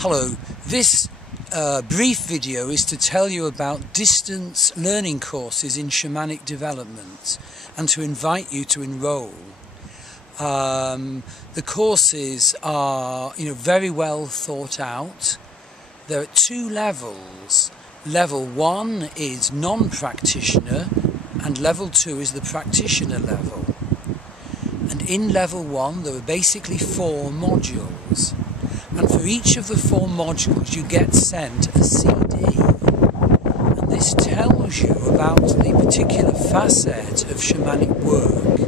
Hello, this brief video is to tell you about distance learning courses in Shamanic Development and to invite you to enroll. The courses are very well thought out. There are two levels. Level 1 is non-practitioner and level 2 is the practitioner level. And in level 1 there are basically 4 modules. And for each of the 4 modules you get sent a CD. And this tells you about the particular facet of shamanic work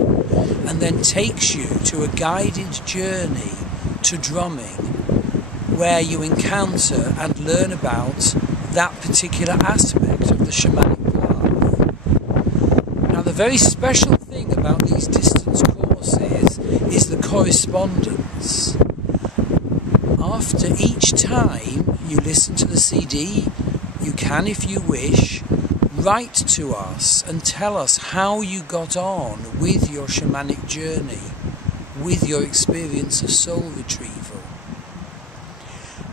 and then takes you to a guided journey to drumming where you encounter and learn about that particular aspect of the shamanic path. Now the very special thing about these distance courses is the correspondence. After each time you listen to the CD, you can, if you wish, write to us and tell us how you got on with your shamanic journey, with your experience of soul retrieval.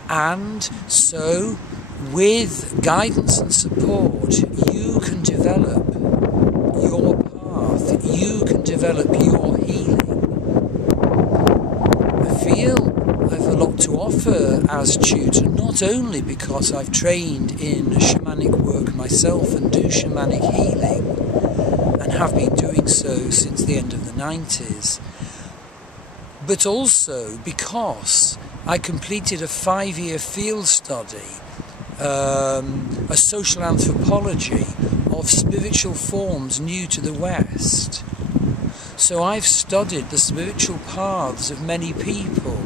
And so, with guidance and support, you can develop your path, you can develop your healing. I feel I have a lot to offer as tutor, not only because I've trained in shamanic work myself and do shamanic healing, and have been doing so since the end of the 90s, but also because I completed a 5-year field study, a social anthropology of spiritual forms new to the West. So I've studied the spiritual paths of many people,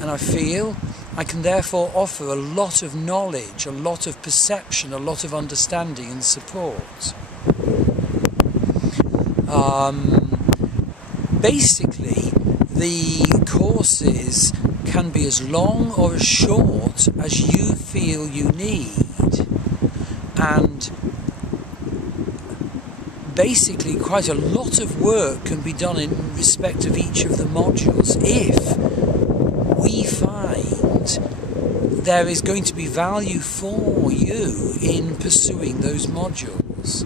and I feel I can therefore offer a lot of knowledge, a lot of perception, a lot of understanding and support. Basically, the courses can be as long or as short as you feel you need, and basically quite a lot of work can be done in respect of each of the modules if we find there is going to be value for you in pursuing those modules.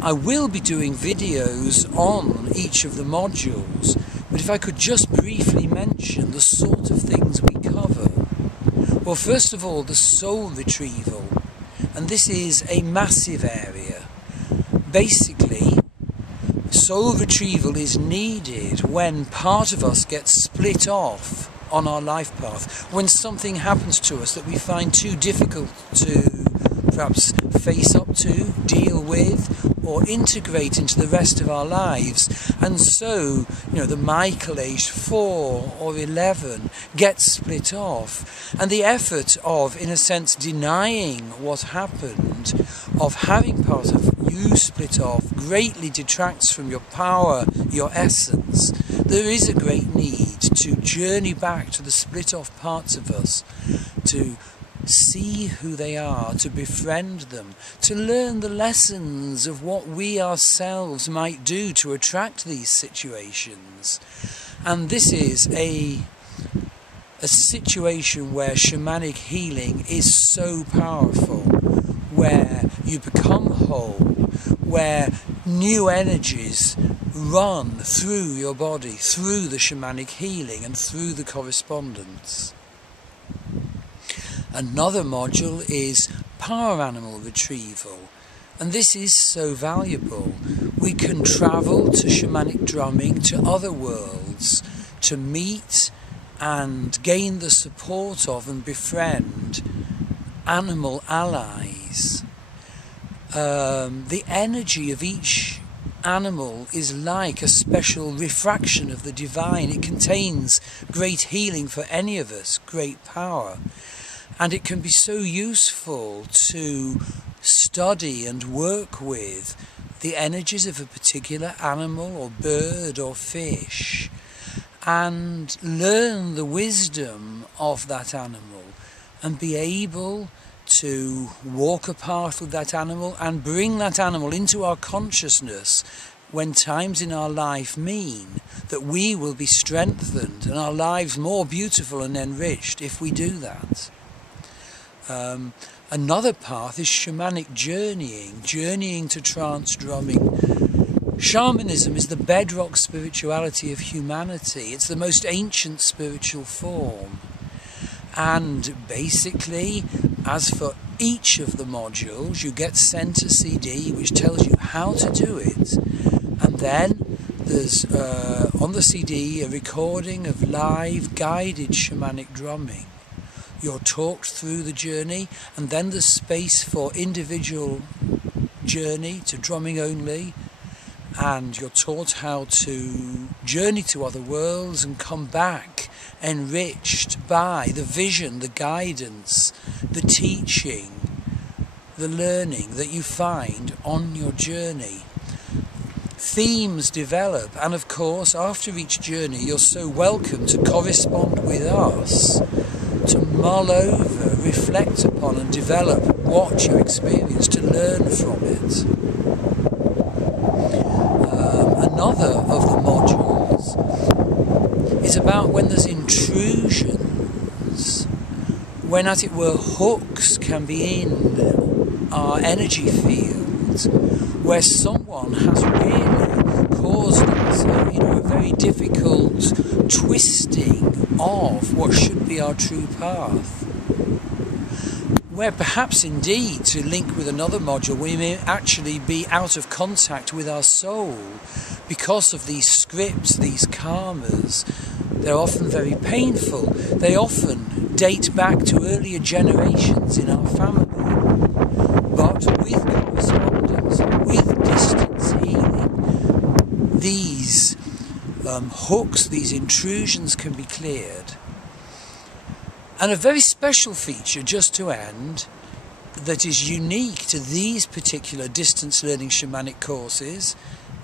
I will be doing videos on each of the modules, but if I could just briefly mention the sort of things we cover. Well, first of all, the soul retrieval, and this is a massive area. Basically, soul retrieval is needed when part of us gets split off on our life path, when something happens to us that we find too difficult to perhaps face up to, deal with, or integrate into the rest of our lives. And so, the Michael aged 4 or 11 gets split off. And the effort of, in a sense, denying what happened, of having part of you split off, greatly detracts from your power, your essence. There is a great need to journey back to the split off parts of us, to see who they are, to befriend them, to learn the lessons of what we ourselves might do to attract these situations. And this is a situation where shamanic healing is so powerful, where you become whole, where new energies run through your body, through the shamanic healing and through the correspondence. Another module is power animal retrieval, and this is so valuable. We can travel to shamanic drumming, to other worlds, to meet and gain the support of and befriend animal allies. The energy of each animal is like a special refraction of the divine. It contains great healing for any of us, great power. And it can be so useful to study and work with the energies of a particular animal or bird or fish and learn the wisdom of that animal and be able to walk a path with that animal and bring that animal into our consciousness when times in our life mean that we will be strengthened and our lives more beautiful and enriched if we do that. Another path is shamanic journeying to trance drumming. Shamanism is the bedrock spirituality of humanity. It's the most ancient spiritual form. And basically, as for each of the modules, you get sent a CD which tells you how to do it. And then there's on the CD a recording of live guided shamanic drumming. You're talked through the journey, and then there's space for individual journey to drumming only, and you're taught how to journey to other worlds and come back enriched by the vision, the guidance, the teaching, the learning that you find on your journey. Themes develop, and of course after each journey you're so welcome to correspond with us, to mull over, reflect upon and develop what you experience, to learn from it. Another of the modules is about when there's intrusions, when as it were hooks can be in our energy fields, where someone has really caused us a very difficult twisting of what should be our true path. Where perhaps indeed, to link with another module, we may actually be out of contact with our soul because of these scripts, these karmas. They're often very painful. They often date back to earlier generations in our family. But with correspondence, with distance healing, these hooks, these intrusions can be cleared. And a very special feature, just to end, that is unique to these particular distance learning shamanic courses,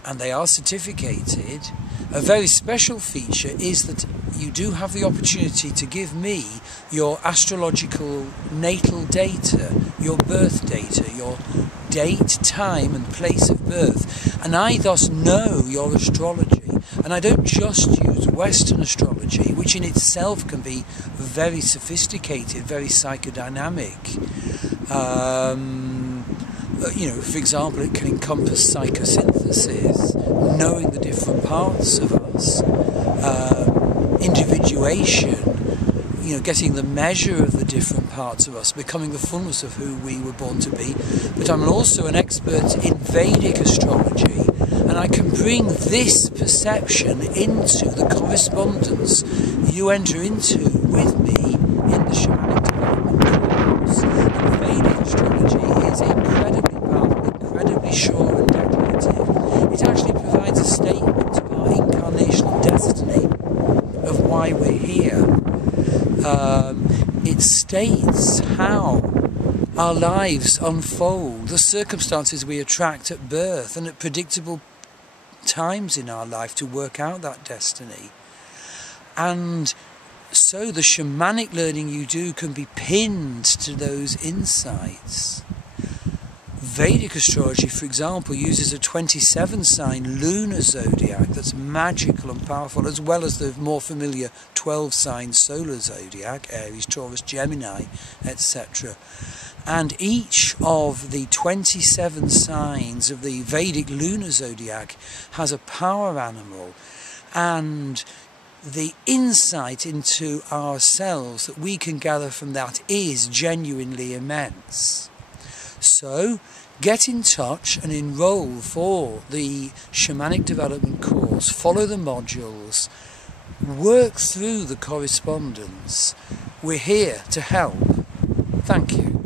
and they are certificated, a very special feature is that you do have the opportunity to give me your astrological natal data, your birth data, your date, time and place of birth, and I thus know your astrology. And I don't just use Western astrology, which in itself can be very sophisticated, very psychodynamic. For example, it can encompass psychosynthesis, knowing the different parts of us, individuation, getting the measure of the different parts of us, becoming the fullness of who we were born to be. But I'm also an expert in Vedic astrology, and I can bring this perception into the correspondence you enter into with me in the Shamanic Development course. And Vedic astrology is incredibly powerful, incredibly sure and declarative. It actually provides a statement of our incarnational destiny, of why we're here. It states how our lives unfold, the circumstances we attract at birth and at predictable times in our life to work out that destiny. And so the shamanic learning you do can be pinned to those insights. Vedic astrology, for example, uses a 27-sign lunar zodiac that's magical and powerful, as well as the more familiar 12-sign solar zodiac, Aries, Taurus, Gemini, etc. And each of the 27 signs of the Vedic lunar zodiac has a power animal, and the insight into ourselves that we can gather from that is genuinely immense. So, get in touch and enroll for the Shamanic Development course, follow the modules, work through the correspondence. We're here to help. Thank you.